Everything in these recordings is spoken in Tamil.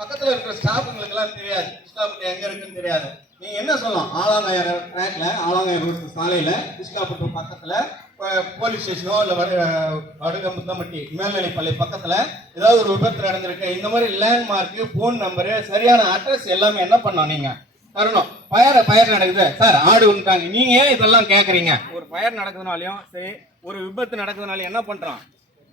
பக்கத்துல இருக்கிற ஸ்டாஃபுங்களுக்கு எல்லாம் தெரியாது, கிருஷ்ணாபுரம் எங்க இருக்குன்னு தெரியாது. நீங்க என்ன சொல்லலாம், ஆலாங்கயர் ட்ராக்ல, ஆலாங்கயர் ரோடு சாலையில கிருஷ்ணாபுரம் பக்கத்துல போலீஸ் ஸ்டேஷனோ இல்ல வடுகமுத்தம்பட்டி மேல்நிலைப்பள்ளி பக்கத்துல ஏதாவது ஒரு விபத்து நடந்திருக்கு, இந்த மாதிரி லேண்ட்மார்க், போன் நம்பரு, சரியான அட்ரஸ் எல்லாமே என்ன பண்ணோம் நீங்க தரணும். ஃபயர் நடக்குது சார், ஆடு விட்டாங்க, நீங்க ஏன் இதெல்லாம் கேட்குறீங்க? ஒரு ஃபயர் நடக்குதுனாலையும் சரி, ஒரு விபத்து நடக்குதுனாலையும் என்ன பண்றோம்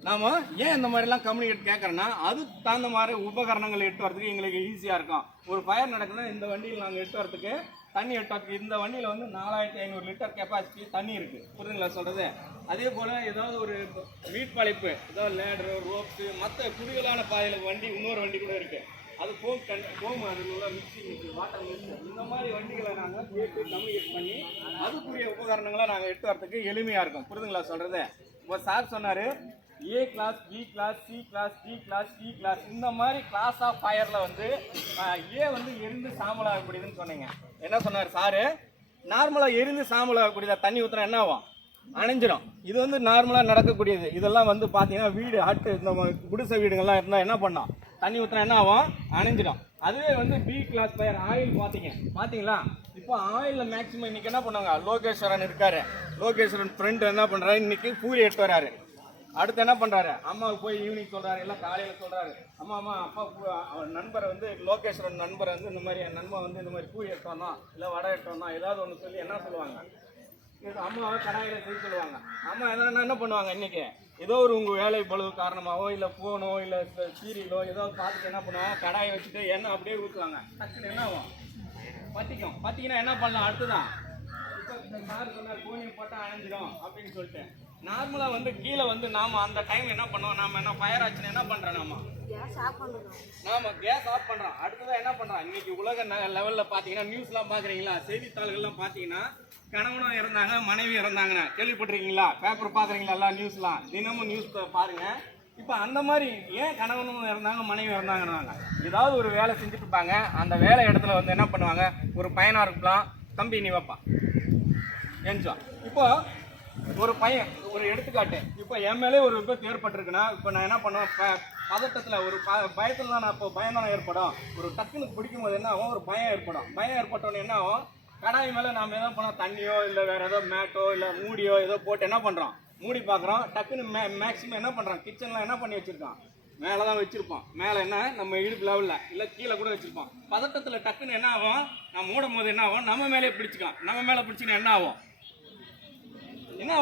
நாம, ஏன் இந்த மாதிரிலாம் கம்யூனிகேட் கேட்குறோன்னா அது தகுந்த மாதிரி உபகரணங்கள் எட்டு வரதுக்கு எங்களுக்கு ஈஸியாக இருக்கும். ஒரு ஃபயர் நடக்குதுன்னா இந்த வண்டியில் நாங்கள் எட்டு வரதுக்கு தண்ணி எட்டு வரதுக்கு இந்த வண்டியில் வந்து 4500 லிட்டர் கெப்பாசிட்டி தண்ணி இருக்குது, புரியுதுங்களா சொல்கிறது. அதே போல் ஏதாவது ஒரு வீட் பழைப்பு, ஏதாவது லேடரு, ரோப்ஸு, மற்ற குடிகளான பாதையில் வண்டி இன்னொரு வண்டி கூட இருக்குது, அது ஃபோம் அதில் உள்ள மிக்சிங் வாட்டர் மிக்ஸ், இந்த மாதிரி வண்டிகளை நாங்கள் கேட்டு கம்யூனிகேட் பண்ணி அதுக்குரிய உபகரணங்களை நாங்கள் எட்டு வரதுக்கு எளிமையாக இருக்கும், புரியுதுங்களா சொல்கிறது. இப்போ சார் சொன்னார் A class, B class, C class, D class, C class, இந்த மாதிரி கிளாஸ் ஆஃப் ஃபயரில் வந்து ஏ வந்து எரிந்து சாம்பலாகக்கூடியதுன்னு சொன்னீங்க. என்ன சொன்னார் சாரு, நார்மலாக எரிந்து சாம்பலாகக்கூடியதா தண்ணி ஊற்றினா என்ன ஆகும், அணைஞ்சிடும். இது வந்து நார்மலாக நடக்கக்கூடியது. இதெல்லாம் வந்து பார்த்தீங்கன்னா வீடு ஹட்டு, இந்த குடிசை வீடுகள்லாம் இருந்தால் என்ன பண்ணோம், தண்ணி ஊற்றினா என்ன ஆகும், அணைஞ்சிடும். அதுவே வந்து பி கிளாஸ் ஃபயர் ஆயில் பார்த்தீங்களா. இப்போ ஆயிலில் மேக்ஸிமம் இன்னைக்கு என்ன பண்ணுவாங்க, லோகேஸ்வரன் இருக்காரு, லோகேஸ்வரன் ஃப்ரெண்ட் என்ன பண்ணுறாரு, இன்னைக்கு பூரி எடுத்து வராரு. அடுத்து என்ன பண்றாரு, அம்மாவுக்கு போய் ஈவினிங் சொல்றாரு, எல்லாம் காலையில சொல்றாரு, அம்மா அப்பா அவர் நண்பரை வந்து லோகேஸ்வரன் நண்பரை வந்து இந்த மாதிரி என் நண்பன் வந்து இந்த மாதிரி பூரி எடுத்து வந்தோம், இல்லை வடை எடுத்து வந்தோம், ஏதாவது ஒன்று சொல்லி என்ன சொல்லுவாங்க, அம்மாவை கடாயில செய்ய சொல்லுவாங்க. அம்மா என்ன பண்ணுவாங்க, இன்னைக்கு ஏதோ ஒரு உங்க வேலை பழுவு காரணமாவோ இல்லை போனோ இல்லை சீரியலோ ஏதோ பார்த்துட்டு என்ன பண்ணுவாங்க, கடாயை வச்சுட்டு எண்ணெய் அப்படியே ஊற்றுவாங்க. டக்குன்னு என்ன ஆகும், பத்திக்கினா என்ன பண்ணலாம், அடுத்துதான் இப்போ சார் சொன்னார் கோணியை போட்டால் அணைஞ்சிடும் அப்படின்னு சொல்லிட்டு. நார்மலாக வந்து கீழே வந்து நாம அந்த டைம் என்ன பண்ணுவோம், நாம என்ன ஃபயர் ஆச்சுன்னு என்ன பண்ணுறோம், நாம கேஸ் ஆஃப் பண்ணுறோம். அடுத்ததான் என்ன பண்ணுறோம், இன்னைக்கு உலக லெவலில் பார்த்தீங்கன்னா நியூஸ்லாம் பார்க்குறீங்களா, செய்தித்தாள்கள்லாம் பார்த்தீங்கன்னா கணவனும் இறந்தாங்க, மனைவி இறந்தாங்கன்னு கேள்விப்பட்டிருக்கீங்களா, பேப்பர் பார்க்குறீங்களா, எல்லாம் நியூஸ்லாம் தினமும் நியூஸ் பாருங்க. இப்போ அந்த மாதிரி ஏன் கணவனும் இறந்தாங்க, மனைவி இறந்தாங்கன்னாங்க, ஏதாவது ஒரு வேலை செஞ்சுட்டு இருப்பாங்க, அந்த வேலை இடத்துல வந்து என்ன பண்ணுவாங்க, ஒரு பையனாக இருக்கலாம், தம்பி நீ வைப்பா ஏன்ச்சா. இப்போ ஒரு பையன், ஒரு எடுத்துக்காட்டு, இப்போ என் மேலே ஒரு விபத்து ஏற்பட்டிருக்குன்னா இப்போ நான் என்ன பண்ணுவேன், பதட்டத்தில் ஒரு பயத்தில் தான் நான் இப்போ பயம் தானே ஏற்படும். ஒரு டக்குன்னு பிடிக்கும் போது என்ன ஆகும், ஒரு பயம் ஏற்படும். பயம் ஏற்பட்டோன்னு என்ன ஆகும், கடாய் மேலே நாம் எதோ பண்ணோம், தண்ணியோ இல்லை வேறு ஏதோ மேட்டோ இல்லை மூடியோ ஏதோ போட்டு என்ன பண்ணுறோம், மூடி பார்க்குறோம். டக்குன்னு மேக்ஸிமம் என்ன பண்ணுறோம், கிச்சனில் என்ன பண்ணி வச்சுருக்கோம், மேலே தான் வச்சுருப்போம், மேலே என்ன நம்ம இடுப்பு லெவலில் இல்லை கீழே கூட வச்சுருப்போம். பதட்டத்தில் டக்குன்னு என்ன ஆகும், நான் மூடும் போது என்ன ஆகும், நம்ம மேலே பிடிச்சிக்கலாம். நம்ம மேலே பிடிச்சிங்கன்னா என்ன ஆகும்,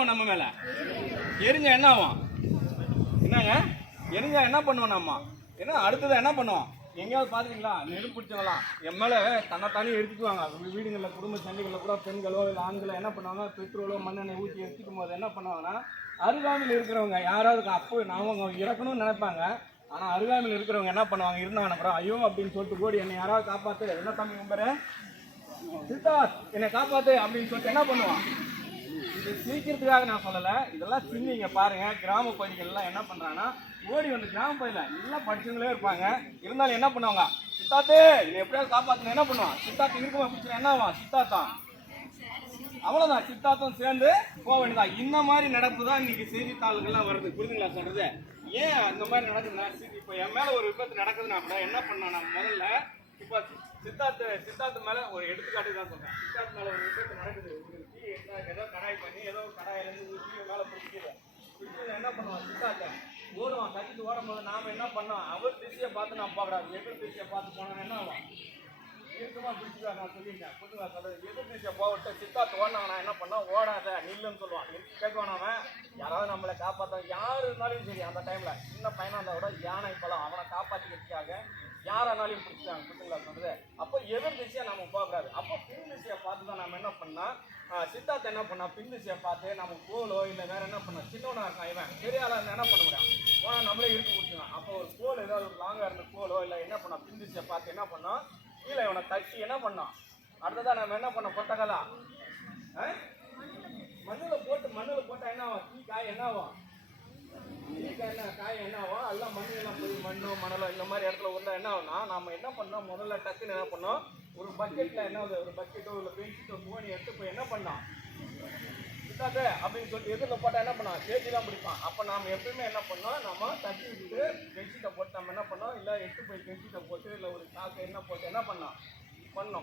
நம்ம மேல எரிஞ்சா என்ன ஆகும், என்னங்க எரிஞ்சா என்ன பண்ணுவோம் நம்ம, ஏன்னா அடுத்தது என்ன பண்ணுவோம், எங்கேயாவது பார்த்துக்கிங்களா நெருப்பு பிடிச்சவங்களாம் என் மேலே தன்னைத்தானே எடுத்துக்குவாங்க. வீடுகளில் குடும்ப சண்டைகளில் கூட பெண்களோ இல்லை ஆண்களோ என்ன பண்ணுவாங்க, பெட்ரோலோ மண்ணெண்ணெய் ஊற்றி எடுத்துக்கும் போது என்ன பண்ணுவாங்கன்னா, அருகாமையில் இருக்கிறவங்க யாராவது அப்போ அவங்க இறக்கணும்னு நினைப்பாங்க, ஆனால் அருகாமையில் இருக்கிறவங்க என்ன பண்ணுவாங்க, இருந்தாங்க அப்புறம் ஐயோ அப்படின்னு சொல்லிட்டு ஓடி என்னை யாராவது காப்பாற்று, என்ன தம்பி நம்பரு சித்தார்த் என்னை காப்பாற்று அப்படின்னு சொல்லிட்டு என்ன பண்ணுவான். இது சிரிக்கிறதுக்காக நான் சொல்லலை, இதெல்லாம் சின்னிங்க பாருங்க. கிராம பகுதிகள்லாம் என்ன பண்ணுறாங்கன்னா ஓடி வந்து கிராம பகுதியில் எல்லாம் படிச்சவங்களே இருப்பாங்க, இருந்தாலும் என்ன பண்ணுவாங்க, சித்தார்த்து இதை எப்படியாவது காப்பாற்றணும் என்ன பண்ணுவான், சித்தார்த்து இருக்குமா பிடிச்சா என்ன ஆகும், சித்தார்த்தான் அவ்வளோதான், சித்தார்த்தம் சேர்ந்து போக வேண்டியதான். இந்த மாதிரி நடப்பு தான் இன்னைக்கு செய்தித்தாள்கள்லாம் வருது, புரிதுங்களா சொல்றது. ஏன் இந்த மாதிரி நடக்குதுன்னா, இப்போ என் மேலே ஒரு விபத்து நடக்குதுன்னா கூட என்ன பண்ணோம், நான் முதல்ல இப்போ சித்தார்த்து மேலே ஒரு எடுத்துக்காட்டு தான் சொல்கிறேன். சித்தார்த்து மேலே ஒரு விபத்து நடக்குது, ஏதோ கடாய் பண்ணி ஏதோ கடாயிலேருந்து ஊற்றி மேலே பிடிச்சிது என்ன பண்ணுவான், சித்தார்த்தை ஓடுவான், கட்டிட்டு ஓடும்போது நாம் என்ன பண்ணோம், அவர் திசையை பார்த்து நான் போகக்கூடாது, எதிர் திசையை பார்த்து போனோம் என்ன ஆகும், இருக்குமா பிடிச்சிக்கா. நான் சொல்லிட்டேன் புதுவா சொல்றது, எதிர் திசையை போகவிட்டு சித்தார்த்து ஓடினாங்க, நான் என்ன பண்ணோம், ஓடாத நில்லுன்னு சொல்லுவான். கேட்குவானவன் யாராவது நம்மளை காப்பாற்ற, யார் இருந்தாலும் சரி அந்த டைமில் சின்ன பையனாக இருந்தால் கூட யானை பழம் அவனை காப்பாற்றிக்கிறதுக்காக யாரானாலையும் பிடிச்சிட்டாங்க, புரிஞ்சுங்களா சொல்றது. அப்போ எதிர் திசையை நம்ம போகக்கூடாது. அப்போ பின் திசையை பார்த்து தான் நம்ம என்ன பண்ணால், சித்தார்த்த என்ன பண்ணா, பின் திசையை பார்த்து நம்ம கோலோ இல்லை வேற என்ன பண்ணோம், சின்னவனா இருக்கான் இவன் பெரியாளா இருந்தால் என்ன பண்ண முடியும், போனால் நம்மளே இருக்கு முடிச்சுக்கலாம். அப்போ ஒரு கோல் ஏதாவது ஒரு லாங்காக இருந்த கோலோ இல்லை என்ன பண்ணோம், பின் திசையை பார்த்து என்ன பண்ணோம், கீழே இவனை தட்டி என்ன பண்ணோம். அடுத்ததான் நம்ம என்ன பண்ணோம், கொட்டகலா மண்ணில் போட்டால் என்ன ஆகும், தீ காய் என்ன ஆகும், காய் என்ன ஆகும், எல்லாம் மண்ணெல்லாம் போய் மண்ணோ மணலோ இந்த மாதிரி இடத்துல உள்ள என்ன ஆகும்னா, நம்ம என்ன பண்ணோம், முதல்ல டக்குன்னு என்ன பண்ணோம், ஒரு பக்கெட்டில் என்ன ஆகுது, ஒரு பக்கெட்டோ இல்லை பெஞ்சிட்டோ கோணி எடுத்து போய் என்ன பண்ணோம், சித்தார்த்து அப்படின்னு சொல்லிட்டு எதிரில் போட்டால் என்ன பண்ணோம், தேடி தான் பிடிப்பான். அப்போ நாம் எப்பயுமே என்ன பண்ணோம், நம்ம தட்டி விட்டுட்டு பெட்ஷீட்டை போட்டு நம்ம என்ன பண்ணோம், இல்லை எடுத்து போய் பெட்ஷீட்டை போட்டு இல்லை ஒரு சாக்கு என்ன போட்டு என்ன பண்ணோம்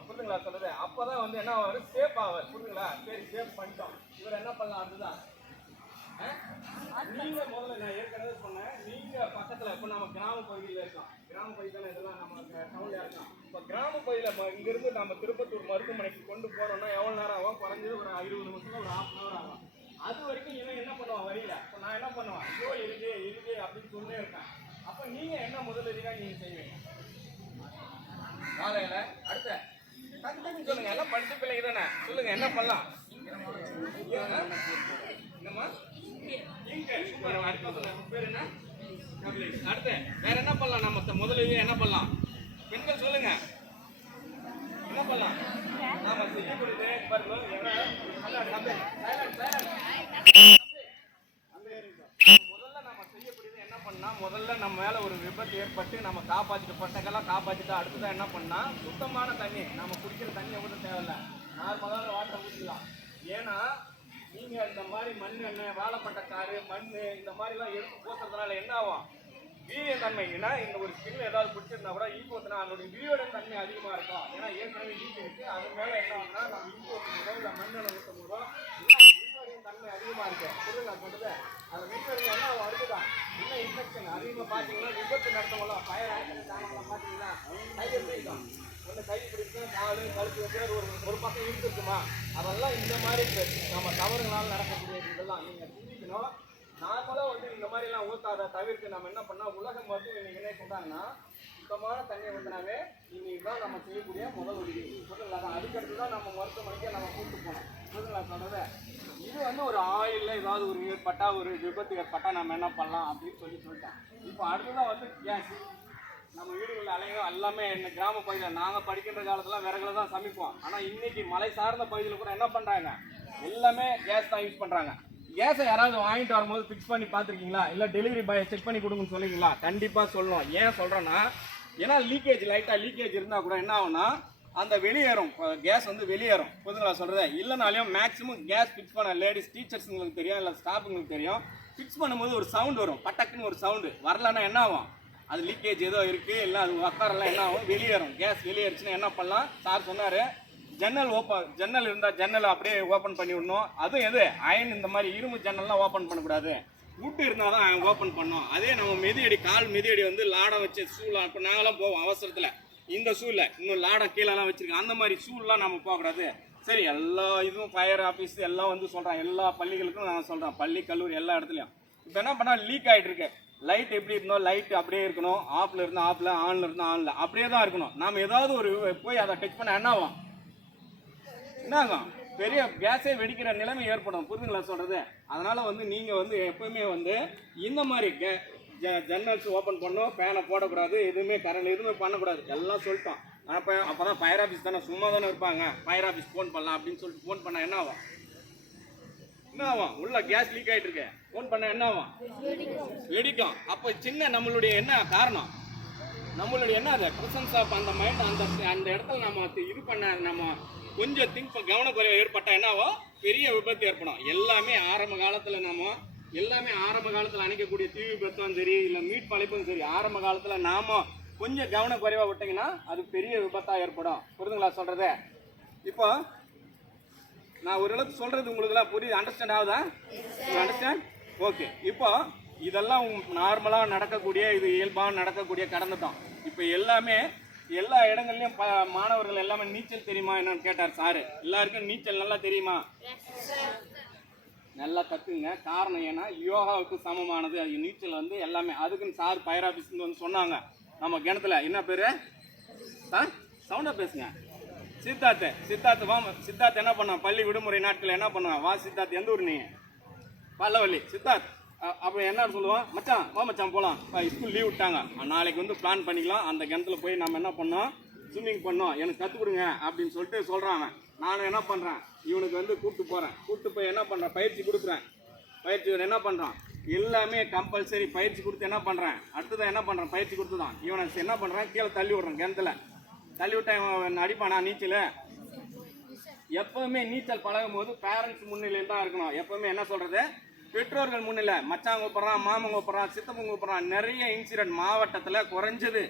புரிதுங்களா சொல்றது. அப்போ தான் வந்து என்ன ஆவார், சேஃப் ஆவார். புரிதுங்களா? சரி, சேஃப் பண்ணிட்டோம். இவர் என்ன பண்ணலாம், அதுதான் நீங்க முதல்ல நான் ஏற்கனவே சொன்னேன், நீங்க பக்கத்துல இப்ப நம்ம கிராம பகுதியில இருக்கோம். கிராம பகுதியில இதெல்லாம் நம்ம டவுன்ல இருக்கோம். இப்ப கிராம பகுதியில இங்க இருந்து நம்ம திருப்பத்தூர் மருத்துவமனைக்கு கொண்டு போறோம்னா எவ்வளவு நேரம் ஆகும், குறைஞ்சது ஒரு 20 நிமிஷம், ஒரு 1/2 hour ஆகும். அது வரைக்கும் இவன் என்ன பண்ணுவான் வழியில. இப்ப நான் என்ன பண்ணுவேன், ஐயோ இருக்கு அப்படின்னு சொல்லிட்டே இருக்கேன். அப்ப நீங்க என்ன முதலுதவியா நீங்க செய்வீங்க காலையில? அடுத்த டக்குன்னு சொல்லுங்க, எல்லாம் படிச்ச பிள்ளைங்க தானே, சொல்லுங்க என்ன பண்ணலாம். என்னம்மா அடுத்து வேற என்ன பண்ணலாம், நம்ம முதலிலே என்ன பண்ணலாம், பெண்கள் சொல்லுங்க என்ன பண்ணலாம். நாம செய்யக்கூடியது முதல்ல நம்ம செய்யக்கூடியது என்ன பண்ணா, முதல்ல நம்ம மேல ஒரு விபத்து ஏற்பட்டு நம்ம காப்பாற்றிட்டு பட்டக்கெல்லாம் காப்பாற்றிட்டு அடுத்ததான் என்ன பண்ணா, சுத்தமான தண்ணி, நம்ம குடிக்கிற தண்ணி எவ்வளவு தேவையில்லை, நார்மலான வாட்டர் ஊற்றிக்கலாம். ஏன்னா நீங்க இந்த மாதிரி மண்ணெண்ணெய், வாழைப்பட்டக்காரு, மண் இந்த மாதிரிலாம் எடுத்து போத்துறதுனால என்ன ஆகும், வீரிய தன்மை. ஏன்னா இந்த ஒரு ஸ்கின் ஏதாவது பிடிச்சிருந்தா கூட ஈக்கோத்துனா அதனுடைய வீரியோட தன்மை அதிகமாக இருக்கும். ஏன்னா ஏற்கனவே ஈக்கு இருக்கு, அது மேலே என்ன ஆகுதுன்னா நம்ம ஈக்கு ஊற்றும் போதோ இல்லை மண்ணெண்ணெய் ஊற்றும் போதோ வீரியோடைய தன்மை அதிகமாக இருக்கு. புரியுதா சொல்றது? அது வீரியோட என்ன அடுத்துதான் இன்னும் இன்ஃபெக்ஷன் அதிகமாக பார்த்தீங்கன்னா விபத்து நடத்தவங்களும் ஃபயர் ஆக்சிடென்ட் ஆனவங்க பார்த்தீங்கன்னா கை எடுத்துக்கிட்டோம், ஒன்று கை பிடிக்கும், காலு கழுத்து வச்சு ஒரு பக்கம் இழுத்துக்குமா, அதெல்லாம் இந்த மாதிரி நம்ம தவறுகளால் நடக்கக்கூடிய இதெல்லாம் நீங்கள் சிந்திக்கணும். நார்மலாக வந்து இந்த மாதிரிலாம் ஊற்றாத தவிர்த்து நம்ம என்ன பண்ணால், உலகம் மருத்துவம் இன்னைக்கு என்ன சொல்கிறாங்கன்னா, சுத்தமான தண்ணியை ஊற்றினாவே இன்னைக்கு தான் நம்ம செய்யக்கூடிய முதல் உதவி. சொல்லுங்களா? அதுக்கடுத்து தான் நம்ம மருத்துவமனைக்கு நம்ம கூப்பிட்டு போனோம். சொல்லுங்களா சொல்கிறது? இது வந்து ஒரு ஆயிலில் ஏதாவது ஒரு ஏற்பட்டால், ஒரு விபத்து ஏற்பட்டால் நம்ம என்ன பண்ணலாம் அப்படின்னு சொல்லிட்டேன். இப்போ அடுத்ததான் வந்து கேஸ். நம்ம வீடுகளில் அலையும் எல்லாமே இந்த கிராம பகுதியில் நாங்கள் படிக்கின்ற காலத்தில் விறகுல தான் சமைப்போம். ஆனால் இன்னைக்கு மலை சார்ந்த பகுதியில் கூட என்ன பண்ணுறாங்க, எல்லாமே கேஸ் தான் யூஸ் பண்ணுறாங்க. கேஸை யாராவது வாங்கிட்டு வரும்போது ஃபிக்ஸ் பண்ணி பார்த்துருக்கீங்களா, இல்லை டெலிவரி பாயை செக் பண்ணி கொடுங்கன்னு சொல்லுவீங்களா? கண்டிப்பாக சொல்லணும். ஏன் சொல்கிறேன்னா, ஏன்னா லீக்கேஜ் லைட்டாக லீக்கேஜ் இருந்தால் கூட என்ன ஆகும்னா அந்த வெளியேறும், கேஸ் வந்து வெளியேறும். புரிதுங்களா சொல்கிறது? இல்லைனாலையும் மேக்ஸிமம் கேஸ் ஃபிக்ஸ் பண்ண லேடிஸ் டீச்சர்ஸுங்களுக்கு தெரியும், இல்லை ஸ்டாஃபுங்களுக்கு தெரியும். ஃபிக்ஸ் பண்ணும்போது ஒரு சவுண்டு வரும், பட்டக்குன்னு ஒரு சவுண்டு வரலன்னா என்ன ஆகும், அது லீக்கேஜ் ஏதோ இருக்குது, இல்லை அது உக்காரெல்லாம் என்ன ஆகும், வெளியேறும். கேஸ் வெளியேறுச்சுன்னா என்ன பண்ணலாம், சார் சொன்னார், ஜன்னல் இருந்தால் ஜன்னலை அப்படியே ஓப்பன் பண்ணி விடணும். அதுவும் எது அயன், இந்த மாதிரி இரும்பு ஜன்னல்லாம் ஓப்பன் பண்ணக்கூடாது, விட்டு இருந்தால் தான் ஓப்பன் பண்ணோம். அதே நம்ம மிதியடி, கால் மிதியடி வந்து லாடம் வச்சு ஷூலாம், இப்போ நாங்களாம் போவோம் அவசரத்தில், இந்த ஷூவில் இன்னும் லாடம் கீழெல்லாம் வச்சுருக்கோம், அந்த மாதிரி ஷூலாம் நம்ம போகக்கூடாது. சரி, எல்லா இதுவும் ஃபயர் ஆஃபீஸ் எல்லாம் வந்து சொல்கிறேன், எல்லா பள்ளிகளுக்கும் நான் சொல்கிறேன், பள்ளி கல்லூரி எல்லா இடத்துலையும். இப்போ என்ன பண்ணால் லீக் ஆகிட்டு இருக்கு. லைட் எப்படி இருக்கணும், லைட் அப்படியே இருக்கணும், ஆஃபில் இருந்தால் ஆஃபில், ஆனில் இருந்தால் ஆனில், அப்படியே தான் இருக்கணும். நாம் ஏதாவது ஒரு போய் அதை டச் பண்ண என்ன ஆகும், என்னாகும், பெரிய கேஸே வெடிக்கிற நிலைமை ஏற்படும். புரிதுங்களா சொல்கிறது? அதனால் வந்து நீங்கள் வந்து எப்பவுமே வந்து இந்த மாதிரி ஜன்னல்ஸ் ஓப்பன் பண்ணணும், ஃபேனை போடக்கூடாது, எதுவுமே கரண்ட் எதுவுமே பண்ணக்கூடாது, எல்லாம் சொல்லிட்டோம். அப்போ தான் ஃபயர் ஆஃபீஸ் தானே சும்மா தானே இருப்பாங்க, ஃபயர் ஆஃபீஸ் ஃபோன் பண்ணலாம் அப்படின்னு சொல்லிட்டு ஃபோன் பண்ணால் என்ன ஆகும், என்ன ஆகும், உள்ள கேஸ் லீக் ஆகிட்டு இருக்கு, ஃபோன் பண்ணால் என்ன ஆகும், வெடிக்கும். அப்போ சின்ன நம்மளுடைய என்ன காரணம், நம்மளுடைய என்ன அது ப்ரெசன்ஸ் ஆஃப் அந்த மைண்ட், அந்த இடத்துல நம்ம இது பண்ண நம்ம கொஞ்சம் கவனக்குறைவு ஏற்பட்டால் என்னவோ பெரிய விபத்து ஏற்படும். எல்லாமே ஆரம்ப காலத்தில் அணைக்கக்கூடிய தீ விபத்தும் சரி, இல்லை மீட் பழைப்பும் சரி, ஆரம்ப காலத்தில் நாம கொஞ்சம் கவனக்குறைவாக விட்டிங்கன்னா அது பெரிய விபத்தாக ஏற்படும். புரிதுங்களா சொல்கிறது? இப்போ நான் ஓரளவுக்கு சொல்கிறது உங்களுக்குலாம் புரியுது, அண்டர்ஸ்டாண்ட் ஆகுதா? அண்டர்ஸ்டாண்ட்? ஓகே. இப்போ இதெல்லாம் நார்மலாக நடக்கக்கூடிய, இது இயல்பாக நடக்கக்கூடிய கடந்துட்டோம். இப்போ எல்லாமே எல்லா இடங்கள்லையும் மாணவர்கள் எல்லாமே நீச்சல் தெரியுமா என்னன்னு கேட்டார் சார். எல்லாருக்கும் நீச்சல் நல்லா தெரியுமா? நல்லா கற்றுங்க. காரணம் ஏன்னா யோகாவுக்கு சமமானது அது நீச்சல் வந்து எல்லாமே. அதுக்குன்னு சார் ஃபயர் ஆஃபீஸ்ன்னு வந்து சொன்னாங்க. நம்ம கிணத்துல என்ன பேர் சார், சவுண்டாக பேசுங்க. சித்தார்த்து வா. சித்தார்த்து என்ன பண்ணான், பள்ளி விடுமுறை நாட்களில் என்ன பண்ணுவான், வா சித்தார்த்து, எந்த ஊர் நீ? பல்லவல்லி. சித்தார்த் அப்போ என்ன சொல்லுவான், மச்சான் வா மச்சான் போகலாம், ஸ்கூல் லீவ் விட்டாங்க, நாளைக்கு வந்து பிளான் பண்ணிக்கலாம், அந்த கிணத்துல போய் நம்ம என்ன பண்ணோம், ஸ்விம்மிங் பண்ணோம், எனக்கு கற்றுக் கொடுங்க அப்படின்னு சொல்லிட்டு சொல்கிறாங்க. நானும் என்ன பண்ணுறேன், இவனுக்கு வந்து கூப்பிட்டு போய் என்ன பண்ணுறேன், பயிற்சி கொடுக்குறேன். பயிற்சி என்ன பண்ணுறான், எல்லாமே கம்பல்சரி பயிற்சி கொடுத்து என்ன பண்ணுறேன், அடுத்ததான் என்ன பண்ணுறேன், பயிற்சி கொடுத்து தான் இவனை என்ன பண்ணுறேன், கீழே தள்ளி விட்றேன். கிணத்துல தள்ளி விட்டா இவன் அடிப்பானா நீச்சல்? எப்பவுமே நீச்சல் பழகும் போது பேரண்ட்ஸ் முன்னிலையில் தான் இருக்கணும். எப்பவுமே என்ன சொல்றது, பெற்றோர்கள் முன்னிலை. மச்சான் கூப்பிட்றான், மாமன் கூப்பிட்றான், சித்தப்பன் கூப்பிட்றான். நிறைய இன்சிடென்ட் மாவட்டத்தில் குறைஞ்சது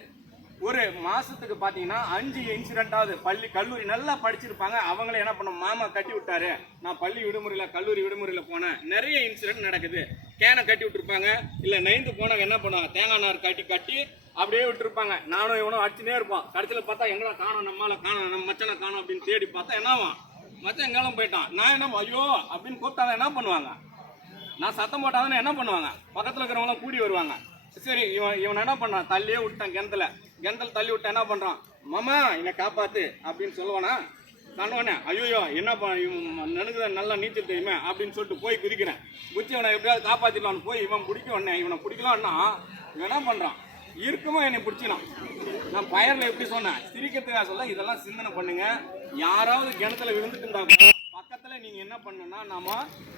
ஒரு மாசத்துக்கு பார்த்தீங்கன்னா 5 இன்சிடென்டாவது. பள்ளி கல்லூரி நல்லா படிச்சிருப்பாங்க, அவங்கள என்ன பண்ணும், மாமா கட்டி விட்டாரு, நான் பள்ளி விடுமுறையில் கல்லூரி விடுமுறையில் போனேன். நிறைய இன்சிடென்ட் நடக்குது. கேனை கட்டி விட்டுருப்பாங்க, இல்லை 9th போனவங்க என்ன பண்ணுவாங்க, தேங்காய் நார் கட்டி அப்படியே விட்டுருப்பாங்க. நானும் இவனும் அடிச்சுனே இருப்போம். கடைசியில் பார்த்தா எங்கடா காணும், நம்மளால காணும், நம்ம மச்சனை காணும் அப்படின்னு தேடி பார்த்தா என்னவான், மச்சன் எங்காலும் போயிட்டான். நான் என்ன ஐயோ அப்படின்னு கூப்பிட்டாங்க, என்ன பண்ணுவாங்க, நான் சத்தம் போட்டாதானே என்ன பண்ணுவாங்க, பக்கத்தில் இருக்கிறவங்களாம் கூடி வருவாங்க. சரி, இவன் என்ன பண்ணான், தள்ளியே விட்டான் கிணத்துல தள்ளி விட்டா என்ன பண்றான், மாமா என்னை காப்பாத்து அப்படின்னு சொல்லுவானா. சொன்னவனே ஐயோ என்ன நனுக்கு நல்லா நீச்சல் தெரியுமே அப்படின்னு சொல்லிட்டு போய் குதிக்கிறேன். குச்சி இவனை எப்படியாவது காப்பாத்திடலான்னு போய் இவன் பிடிக்க உடனே இவனை பிடிக்கலான்னா இவன் என்ன பண்றான், இருக்குமோ என்னை பிடிச்சினான். நான் பயர்ல எப்படி சொன்னேன், சிரிக்கிறதுக்காக சொல்ல, இதெல்லாம் சிந்தனை பண்ணுங்க. யாராவது கிணத்துல விழுந்துட்டு இருந்தா பக்கத்துல நீங்க என்ன பண்ணணும்னா, நாம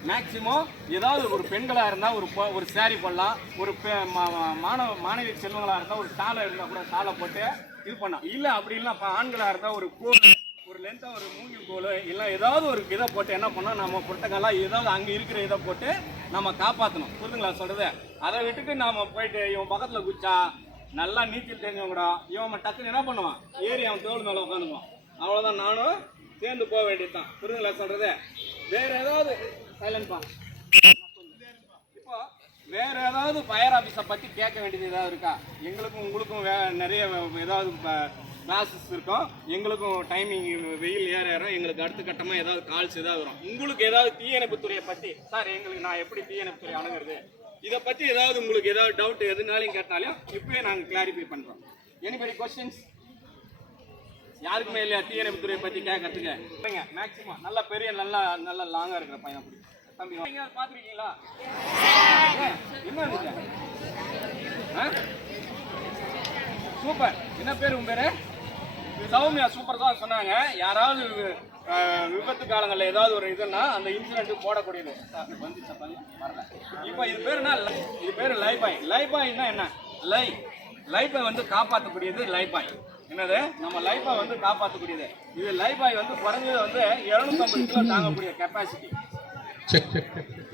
மேக்சிமம் ஏதாவது ஒரு பெண்களா இருந்தா ஒரு சாரி போடலாம், ஒரு மாணவி செல்வங்களா இருந்தா ஒரு ஷாலை இருந்தா கூட ஷாலை போட்டு இது பண்ணலாம். இல்ல அப்படி இல்லை ஆண்களா இருந்தா ஒரு கோல், ஒரு லென்த்தா ஒரு மூங்கில் கோல், இல்லை ஏதாவது ஒரு இதை போட்டு என்ன பண்ணோம், நம்ம புட்டக்கலா ஏதாவது அங்க இருக்கிற இதை போட்டு நம்ம காப்பாற்றணும். புரிதுங்களா சொல்றது? அதை விட்டுட்டு நாம போயிட்டு இவன் பக்கத்துல குச்சா நல்லா நீச்சல் தெரிஞ்சவங்கடா, இவன் டக்குன்னு என்ன பண்ணுவான், ஏறி அவன் தோல் மேல உட்காந்துக்குவான். அவ்வளவுதான், நானும் சேர்ந்து போக வேண்டியதுதான். புரிதுங்களா சொல்றது? வேற ஏதாவது சைலண்ட்பா, இப்போ வேற ஏதாவது ஃபயர் ஆஃபீஸை பத்தி கேட்க வேண்டியது ஏதாவது இருக்கா? எங்களுக்கும் உங்களுக்கும் நிறைய ஏதாவது கிளாஸஸ் இருக்கும். எங்களுக்கும் டைமிங் வெயில் ஏற எங்களுக்கு அடுத்த கட்டமாக ஏதாவது கால்ஸ் ஏதாவது வரும். உங்களுக்கு ஏதாவது தீயணைப்புத்துறையை பற்றி, சார் எங்களுக்கு நான் எப்படி தீயணைப்புத்துறை அணுகிறது, இதை பற்றி ஏதாவது உங்களுக்கு ஏதாவது டவுட் எதுனாலையும் கேட்டாலும் இப்பவே நாங்கள் கிளாரிஃபை பண்ணுறோம். Anybody questions? யாருக்குமே இல்லையா தீயணைப்புத்துறையை பற்றி கேட்கறதுக்கு? இல்லைங்க, மேக்சிமம் நல்லா பெரிய நல்லா லாங்காக இருக்கிற பையன் அப்படி தம்பி பார்த்துருக்கீங்களா? என்ன சூப்பர். என்ன பேர் உங்க பேரு? சௌமியா. சூப்பர் தான் சொன்னாங்க. யாராவது விபத்து காலங்களில் ஏதாவது ஒரு இதுன்னா அந்த இன்சிடென்ட் போடக்கூடியது வந்துச்சு வரல. இப்போ இது பேர் என்ன, இது பேர் லைஃபாய். லைஃபாய்னா என்ன, லைஃபை வந்து காப்பாற்றக்கூடியது லைஃபாய். என்னது, நம்ம லைஃபை வந்து காப்பாற்றக்கூடியது. இது லைஃபாய் வந்து குறைஞ்சது வந்து 250 கிலோ தாங்கக்கூடிய கெப்பாசிட்டி.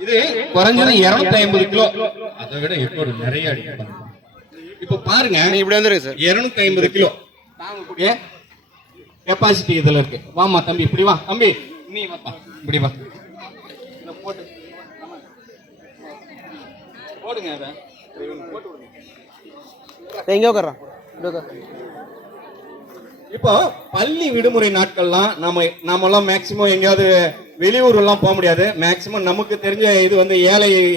இது குறைஞ்சது 250 கிலோ, அதை விட இப்போ நிறைய அடிப்பாங்க. இப்ப பாருங்க, இப்படி வந்துருக்கு சார், 250 கிலோ தாங்கக்கூடிய கெப்பாசிட்டி இதுல இருக்கு. வாமா தம்பி, இப்படி வா தம்பி, நீ வாப்பா, இப்படி வா, போட்டு போடுங்க, அதை போட்டு விடுங்க. எங்க உட்கார்றான்? இப்போ பள்ளி விடுமுறை நாட்கள்லாம் நாமெல்லாம் மேக்சிமம் எங்கேயாவது வெளியூர் எல்லாம் போக முடியாது. மேக்சிமம் நமக்கு தெரிஞ்ச இது வந்து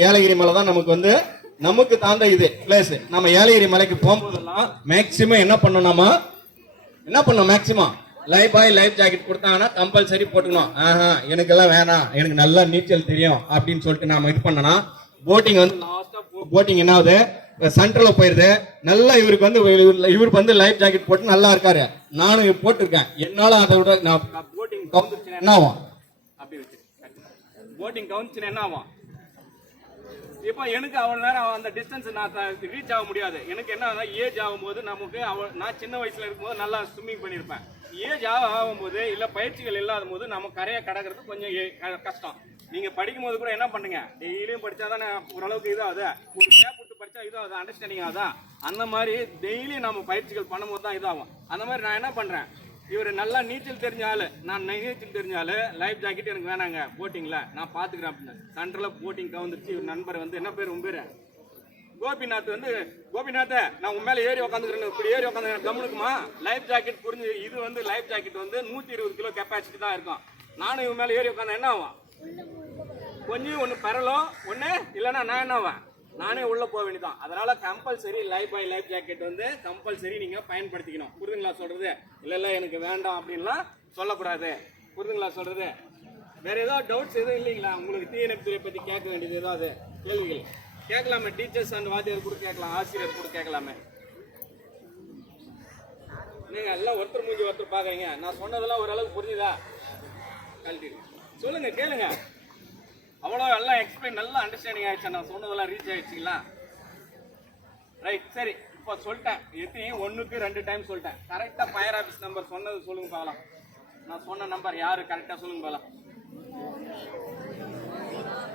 ஏலகிரி மலை தான் நமக்கு வந்து நமக்கு தாண்ட இது பிளேஸ். நம்ம ஏலகிரி மலைக்கு போகும்போதெல்லாம் மேக்சிமம் என்ன பண்ணோம், மேக்சிமம் லைஃப் ஜாக்கெட் கொடுத்தாங்கன்னா கம்பல்சரி போட்டுக்கணும். எனக்கெல்லாம் வேணாம், எனக்கு நல்லா நீச்சல் தெரியும் அப்படின்னு சொல்லிட்டு நாம இது பண்ணனா போட்டிங் வந்து போட்டிங் என்ன ஆகுது, சென்டர்ல போயிருது. நல்லா இவருக்கு வந்து லைஃப் ஜாக்கெட் போட்டு நல்லா இருக்காரு. நானும் போட்டிருக்கேன். என்னால அதை விட நான் போட்டிங் கவுந்துச்சுன்னா என்ன ஆகும், அப்படி வச்சு போட்டிங் கவுந்துச்சுன்னா என்ன ஆகும். இப்போ எனக்கு அவ்வளோ நேரம் அந்த டிஸ்டன்ஸ் நான் ரீச் ஆக முடியாது. எனக்கு என்ன ஏஜ் ஆகும்போது நமக்கு நான் சின்ன வயசுல இருக்கும்போது நல்லா ஸ்விம்மிங் பண்ணியிருப்பேன். ஏஜ் ஆகும்போது இல்லை பயிற்சிகள் இல்லாத போது நம்ம கரையை கடக்கிறது கொஞ்சம் கஷ்டம். நீங்க படிக்கும் போது கூட என்ன பண்ணுங்க, டெய்லியும் படிச்சாதானே ஓரளவுக்கு இதாகுது, ஒரு கேப் விட்டு படிச்சா இதாகுது, அண்டர்ஸ்டாண்டிங் ஆகுதா? அந்த மாதிரி டெய்லியும் நம்ம பயிற்சிகள் பண்ணும்போது தான் இதாகும். அந்த மாதிரி நான் என்ன பண்றேன், இவர் நல்லா நீச்சல் தெரிஞ்ச ஆளு, நான் நீச்சல் தெரிஞ்ச ஆளு, லைஃப் ஜாக்கெட் எனக்கு வேணாங்க போட்டிங்ல நான் பாத்துக்கிறேன் அப்படின்னு சென்டர்ல போட்டிங் கவுந்துருச்சு. இவர் நண்பர் வந்து என்ன பேர் உங்க பேரு? கோபிநாத். வந்து கோபிநாத்த, நான் உன் மேல ஏறி உட்காந்துக்கிறேன், இப்படி ஏறி உட்காந்து கம்முனுக்குமா, லைஃப் ஜாக்கெட் புரிஞ்சு. இது வந்து லைஃப் ஜாக்கெட் வந்து 120 கிலோ கெப்பாசிட்டி தான் இருக்கும். நானும் இவன் மேல ஏறி உட்காந்து என்ன ஆகும், கொஞ்சம் ஒன்று பரலும், ஒன்று இல்லைன்னா நான் என்னவேன், நானே உள்ள போக வேண்டியதான். அதனால கம்பல்சரி லைஃப் ஜாக்கெட் வந்து கம்பல்சரி நீங்க பயன்படுத்திக்கணும். புரிதுங்களா சொல்றது? இல்ல எனக்கு வேண்டாம் அப்படின்லாம் சொல்லக்கூடாது. புரிதுங்களா சொல்றது? வேற ஏதாவது டவுட்ஸ் எதுவும் இல்லைங்களா உங்களுக்கு? தீயணைப்புத்துறை பத்தி கேட்க வேண்டியது ஏதாவது கேள்விகள் கேட்கலாமே? டீச்சர்ஸ் அண்ட் வாத்தியார் கூட கேட்கலாம், ஆசிரியர் கூட கேட்கலாமே. நீங்க எல்லாம் ஒருத்தர் மூஞ்சி ஒருத்தர் பாக்குறீங்க. நான் சொன்னதெல்லாம் ஓரளவுக்கு புரிஞ்சுதா? கழட்டி சொல்லுங்க, கேளுங்க. அவ்வளோ எல்லாம் எக்ஸ்பிளைன் நல்லா அண்டர்ஸ்டாண்டிங் ஆயிடுச்சு. நான் சொன்னதெல்லாம் ரீச் ஆயிடுச்சுங்களா? ரைட், சரி. இப்போ சொல்லிட்டேன், எத்தனையும் 1க்கு 2 டைம் சொல்லிட்டேன். கரெக்டாக ஃபயர் ஆஃபீஸ் நம்பர் சொன்னது சொல்லுங்க பார்க்கலாம். நான் சொன்ன நம்பர் யாரு கரெக்டா சொல்லுங்க போலாம்.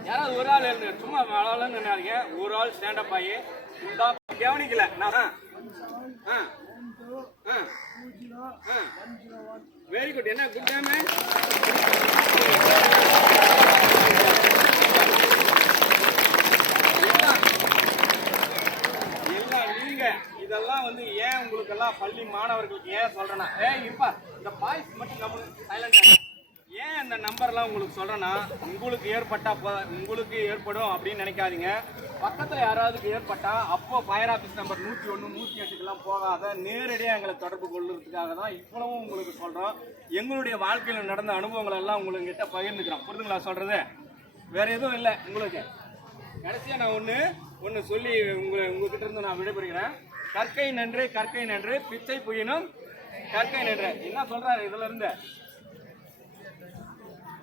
யாராவது ஒரு ஆள் எழுந்து சும்மா வளர்ந்துனாருங்க, ஒரு ஆள் ஸ்டாண்டப் ஆகி இந்த கவனிக்கல நான். Very good. என்ன குட் டைம்? எல்லாம் நீங்க இதெல்லாம் வந்து ஏன் உங்களுக்கு எல்லாம் பள்ளி மாணவர்களுக்கு ஏன் சொல்றேன்னா, இப்ப இந்த பாய்ஸ் மட்டும் நம்ம சைலண்டா ஏன் இந்த நம்பர்லாம் உங்களுக்கு சொல்றேன்னா, உங்களுக்கு ஏற்படும் அப்படின்னு நினைக்காதீங்க. பக்கத்துல யாராவதுக்கு ஏற்பட்டா அப்போ ஃபயர் ஆஃபீஸ் நம்பர் 101 108க்கெல்லாம் போகாத, நேரடியாக எங்களை தொடர்பு கொள்ளுறதுக்காக தான் இவ்வளவும் உங்களுக்கு சொல்றோம். எங்களுடைய வாழ்க்கையில் நடந்த அனுபவங்கள் எல்லாம் உங்ககிட்ட பகிர்ந்துக்கிறோம். புரிதுங்களா சொல்றது? வேற எதுவும் இல்லை உங்களுக்கு. கடைசியா நான் ஒன்று சொல்லி உங்ககிட்ட இருந்து நான் விடைபெறுகிறேன். கற்கை நன்று பிச்சை புயினும் கற்கை நன்று. என்ன சொல்றாரு இதுல இருந்து?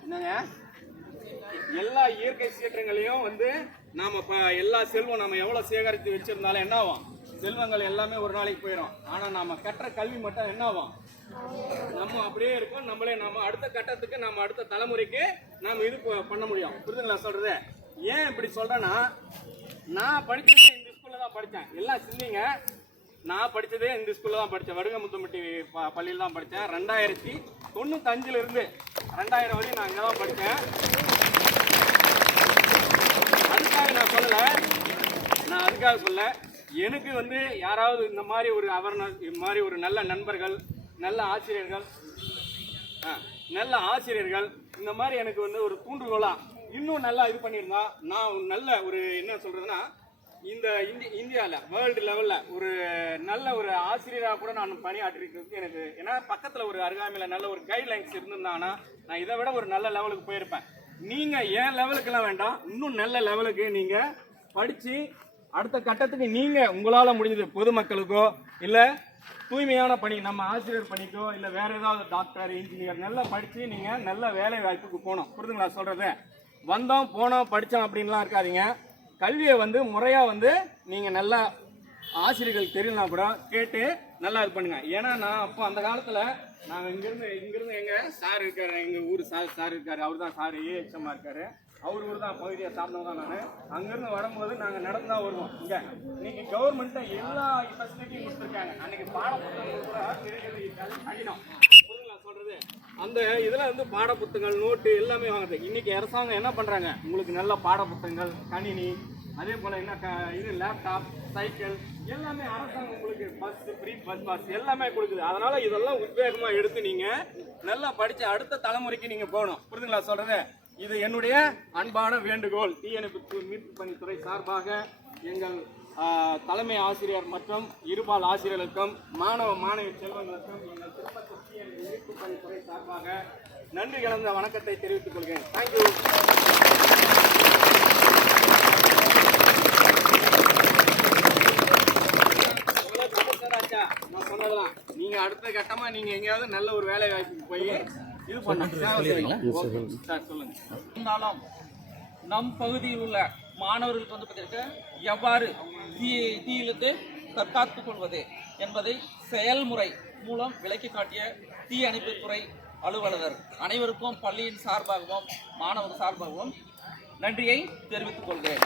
என்னங்க, எல்லா இயற்கை சீற்றங்களையும் வந்து நாம எல்லா செல்வம் நம்ம எவ்வளவு சேகரித்து வச்சிருந்தாலும் என்ன ஆகும்? செல்வங்கள் எல்லாமே ஒரு நாளைக்கு போயிடும். ஆனா நாம கற்ற கல்வி மட்டும் என்ன ஆகும்? நம்ம அப்படியே இருக்கும். நம்ம அடுத்த கட்டத்துக்கு, நம்ம அடுத்த தலைமுறைக்கு நாம இது பண்ண முடியும். புரிதுங்களா சொல்றது? ஏன் இப்படி சொல்றேன்னா, நான் படிச்சது இந்த ஸ்கூல்ல தான் படித்தேன். எல்லாம் சில்லிங்க. நான் படித்ததே இந்த ஸ்கூல்ல தான் படித்தேன். வடுகமுத்தம்பட்டி பள்ளியில் தான் படித்தேன். 2095 இருந்து 2000 வரையும் நான் இங்கே தான் படித்தேன். அதுக்காக சொல்ல எனக்கு வந்து யாராவது இந்த மாதிரி ஒரு அவேர்னஸ், இந்த மாதிரி ஒரு நல்ல நண்பர்கள், நல்ல ஆசிரியர்கள் இந்த மாதிரி எனக்கு வந்து ஒரு தூண்டுகோலா இன்னும் நல்லா இது பண்ணியிருந்தா, நான் நல்ல ஒரு என்ன சொல்றதுன்னா, இந்த இந்தியாவில் வேர்ல்டு லெவலில் ஒரு நல்ல ஒரு ஆசிரியராக கூட நான் பணியாற்றிருக்கிறதுக்கு எனக்கு, ஏன்னா பக்கத்தில் ஒரு அருகாமையில் நல்ல ஒரு கைட்லைன்ஸ் இருந்திருந்தாங்கன்னா நான் இதை விட ஒரு நல்ல லெவலுக்கு போயிருப்பேன். நீங்கள் ஏன் லெவலுக்குலாம் வேண்டாம், இன்னும் நல்ல லெவலுக்கு நீங்கள் படித்து அடுத்த கட்டத்துக்கு நீங்கள் உங்களால் முடிஞ்சது பொதுமக்களுக்கோ இல்லை தூய்மையான பணி நம்ம ஆசிரியர் பணிக்கோ இல்லை வேற ஏதாவது டாக்டர் இன்ஜினியர் நல்லா படித்து நீங்கள் நல்ல வேலை வாய்ப்புக்கு போகணும். புரிதுங்களா சொல்கிறது? வந்தோம் போனோம் படித்தோம் அப்படின்லாம் இருக்காதீங்க. கல்வியை வந்து முறையாக வந்து நீங்கள் நல்லா ஆசிரியர்கள் தெரியலனா கூட கேட்டு நல்லா இது பண்ணுங்க. ஏன்னா நான் அப்போ அந்த காலத்தில் நாங்கள் இங்கிருந்து எங்கள் சார் இருக்காரு, எங்கள் ஊர் சார் இருக்காரு, அவர் தான் சார் ஏஎச்எம்மாக இருக்காரு. ஊர் தான் பகுதியை சார்ந்தவங்க தான். நான் அங்கேருந்து வரும்போது நாங்கள் நடந்து தான் வருவோம். இங்கே இன்னைக்கு கவர்மெண்ட்டை எல்லா ஃபெசிலிட்டியும் கொடுத்துருக்காங்க. அன்னைக்கு பாடப்புத்தகங்கள் கூட கடினம். சொல்றது அந்த இதில் வந்து பாடப்புத்தகங்கள் நோட்டு எல்லாமே வாங்குது. இன்னைக்கு அரசாங்கம் என்ன பண்ணுறாங்க, உங்களுக்கு நல்ல பாடப்புத்தகங்கள், கணினி, அதே போல் என்ன இது லேப்டாப், சைக்கிள் எல்லாமே அரசாங்கம் உங்களுக்கு ஃப்ரீ பஸ் பாஸ் எல்லாமே கொடுக்குது. அதனால இதெல்லாம் உத்வேகமாக எடுத்து நீங்கள் நல்லா படித்து அடுத்த தலைமுறைக்கு நீங்கள் போகணும். புரிதுங்களா சொல்கிறது? இது என்னுடைய அன்பான வேண்டுகோள். தீயணைப்பு மீட்பு பணித்துறை சார்பாக எங்கள் தலைமை ஆசிரியர் மற்றும் இருபால் ஆசிரியர்களுக்கும் மாணவ செல்வங்களுக்கும் எங்கள் திருப்பத்தூர் தீயணைப்பு மீட்பு பணித்துறை சார்பாக நன்றி கலந்த வணக்கத்தை தெரிவித்துக் கொள்கிறேன். தேங்க்யூ. நான் சொன்னதெல்லாம் நீங்க அடுத்த கட்டமா நீங்க எங்கேயாவது நல்ல ஒரு வேலை வாய்ப்புக்கு போய் இது பண்ணுங்க. இருந்தாலும் நம் பகுதியில் உள்ள மாணவர்களுக்கு வந்து பார்த்தீங்கன்னா எவ்வாறு தீயிலிருந்து தற்காத்துக் கொள்வது என்பதை செயல்முறை மூலம் விளக்கி காட்டிய தீயணைப்புத்துறை அலுவலர் அனைவருக்கும் பள்ளியின் சார்பாகவும் மாணவர் சார்பாகவும் நன்றியை தெரிவித்துக் கொள்கிறேன்.